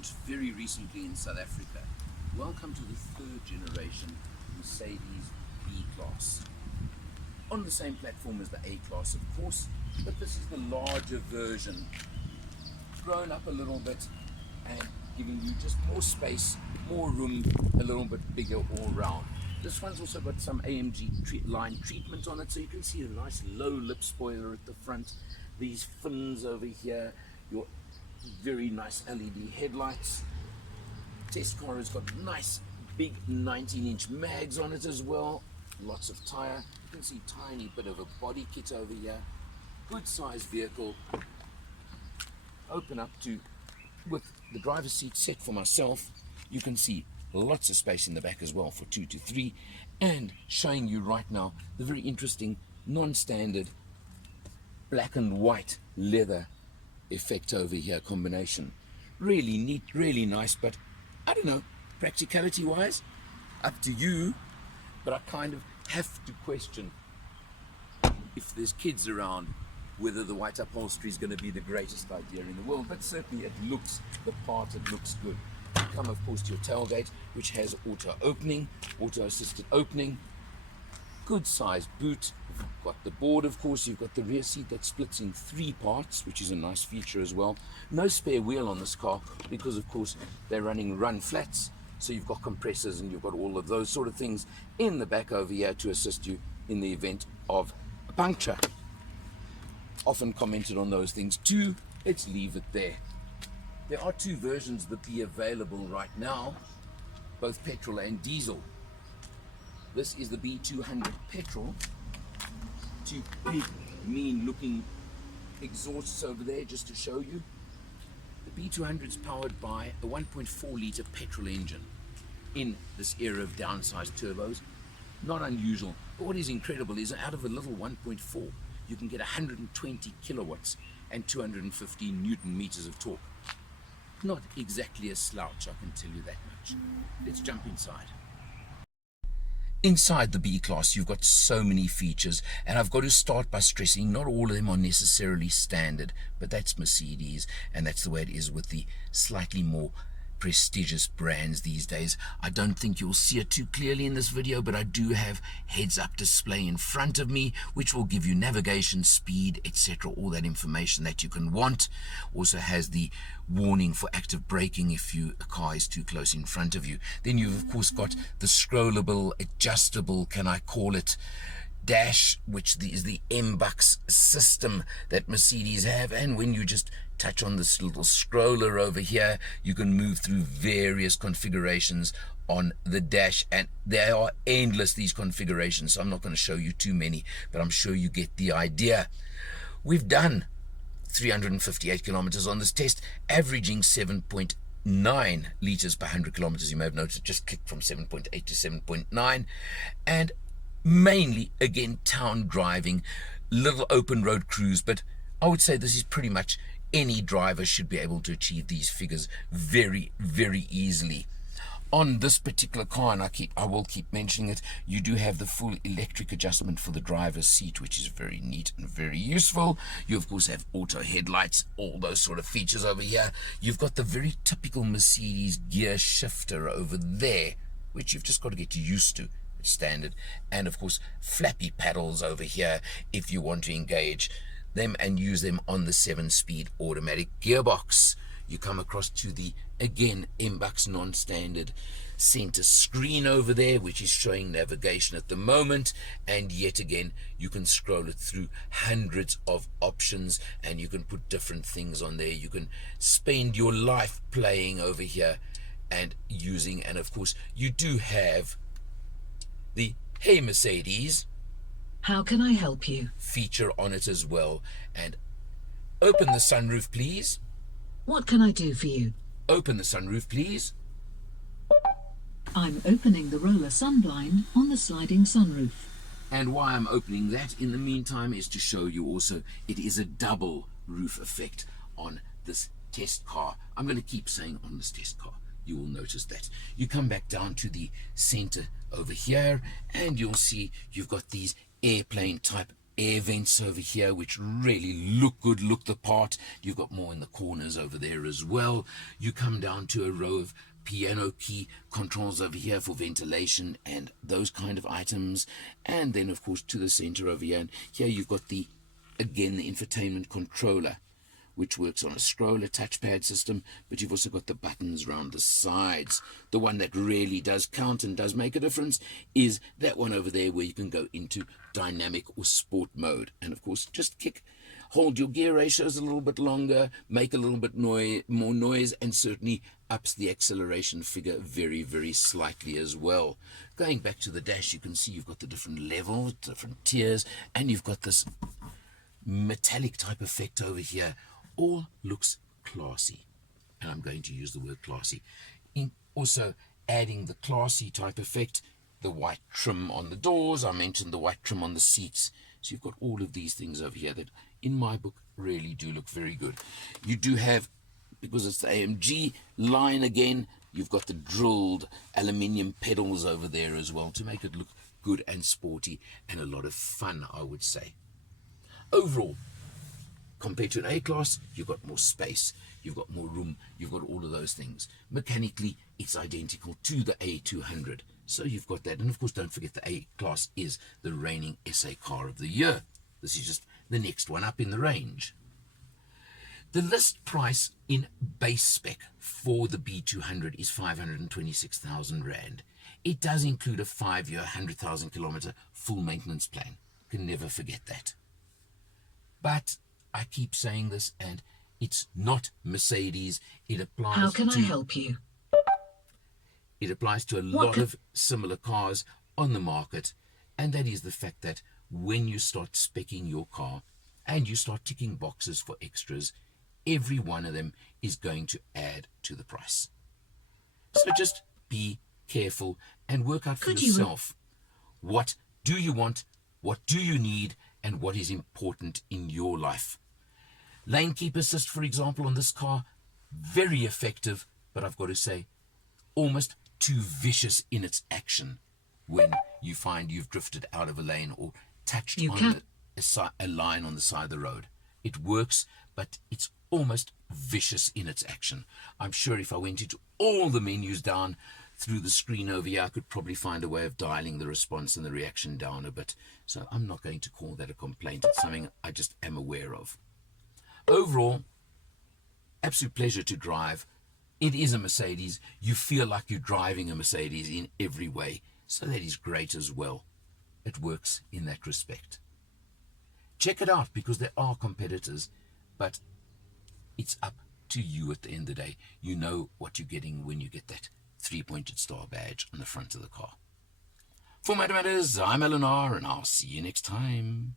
launched very recently in South Africa. Welcome to the third generation Mercedes B-Class. On the same platform as the A-Class, of course, but this is the larger version, grown up a little bit and giving you just more space, more room, a little bit bigger all round. This one's also got some AMG line treatment on it, so you can see a nice low lip spoiler at the front, these fins over here, your very nice LED headlights. Test car has got nice big 19-inch mags on it as well, lots of tire. You can see tiny bit of a body kit over here. Good sized vehicle. Open up to, with the driver's seat set for myself, you can see lots of space in the back as well for 2 to 3, and showing you right now the very interesting non-standard black and white leather effect over here combination. Really neat, really nice, but I don't know, practicality wise, up to you, but I kind of have to question, if there's kids around, whether the white upholstery is going to be the greatest idea in the world. But certainly it looks the part, it looks good. You come of course to your tailgate, which has auto opening, auto assisted opening, good sized boot. You've got the board, of course. You've got the rear seat that splits in 3 parts, which is a nice feature as well. No spare wheel on this car because of course they're running run flats, so you've got compressors and you've got all of those sort of things in the back over here to assist you in the event of a puncture. Often commented on those things too. Let's leave it there. There are 2 versions that be available right now, both petrol and diesel. This is the B200 petrol. 2 big, mean looking exhausts over there just to show you. The B200 is powered by a 1.4 litre petrol engine in this era of downsized turbos. Not unusual, but what is incredible is out of a little 1.4, you can get 120 kilowatts and 250 Newton meters of torque. Not exactly a slouch, I can tell you that much. Let's jump inside. Inside the B-Class, you've got so many features, and I've got to start by stressing not all of them are necessarily standard, but that's Mercedes, and that's the way it is with the slightly more prestigious brands these days. I don't think you'll see it too clearly in this video, but I do have heads-up display in front of me, which will give you navigation, speed, etc., all that information that you can want. Also has the warning for active braking if a car is too close in front of you. Then you've of course got the scrollable, adjustable, can I call it, dash, which is the MBUX system that Mercedes have, and when you just touch on this little scroller over here, you can move through various configurations on the dash, and they are endless, these configurations, so I'm not going to show you too many, but I'm sure you get the idea. We've done 358 kilometers on this test, averaging 7.9 liters per 100 kilometers. You may have noticed, just clicked from 7.8 to 7.9, and mainly again town driving, little open road cruise, but I would say this is pretty much any driver should be able to achieve these figures very, very easily. On this particular car, and I will keep mentioning it, you do have the full electric adjustment for the driver's seat, which is very neat and very useful. You of course have auto headlights, all those sort of features over here. You've got the very typical Mercedes gear shifter over there, which you've just got to get used to. It's standard. And of course flappy paddles over here if you want to engage them and use them on the 7-speed automatic gearbox. You come across to the, again, MBUX non-standard center screen over there, which is showing navigation at the moment, and yet again you can scroll it through hundreds of options, and you can put different things on there. You can spend your life playing over here and using, and of course you do have the "Hey Mercedes, how can I help you?" feature on it as well. And open the sunroof, please. What can I do for you? Open the sunroof, please. I'm opening the roller sunblind on the sliding sunroof. And why I'm opening that in the meantime is to show you also it is a double roof effect on this test car. I'm going to keep saying on this test car. You will notice that. You come back down to the center over here and you'll see you've got these airplane type air vents over here, which really look good, look the part. You've got more in the corners over there as well. You come down to a row of piano key controls over here for ventilation and those kind of items. And then, of course, to the center over here. And here you've got the infotainment controller, which works on a scroller touchpad system, but you've also got the buttons around the sides. The one that really does count and does make a difference is that one over there where you can go into dynamic or sport mode. And of course, just hold your gear ratios a little bit longer, make a little bit more noise, and certainly ups the acceleration figure very, very slightly as well. Going back to the dash, you can see you've got the different levels, different tiers, and you've got this metallic type effect over here. All looks classy, and I'm going to use the word classy. Also adding the classy type effect, the white trim on the doors, I mentioned the white trim on the seats. So you've got all of these things over here that in my book really do look very good. You do have, because it's the AMG line again, you've got the drilled aluminium pedals over there as well to make it look good and sporty and a lot of fun, I would say. Overall, compared to an A-Class, you've got more space, you've got more room, you've got all of those things. Mechanically, it's identical to the A200. So you've got that. And of course, don't forget the A-Class is the reigning SA car of the year. This is just the next one up in the range. The list price in base spec for the B200 is 526,000 Rand. It does include a 5-year, 100,000 kilometer full maintenance plan. You can never forget that. But I keep saying this, and it's not Mercedes. It applies How can I help you? It applies to a lot of similar cars on the market, and that is the fact that when you start speccing your car and you start ticking boxes for extras, every one of them is going to add to the price. So just be careful and work out for yourself. What do you want? What do you need? And what is important in your life? Lane keep assist, for example, on this car, very effective, but I've got to say, almost too vicious in its action when you find you've drifted out of a lane or touched on a line on the side of the road. It works, but it's almost vicious in its action. I'm sure if I went into all the menus down through the screen over here, I could probably find a way of dialing the response and the reaction down a bit. So I'm not going to call that a complaint. It's something I just am aware of. Overall, absolute pleasure to drive. It is a Mercedes. You feel like you're driving a Mercedes in every way. So that is great as well. It works in that respect. Check it out because there are competitors, but it's up to you at the end of the day. You know what you're getting when you get that 3-pointed star badge on the front of the car. For Matters, I'm Eleanor, and I'll see you next time.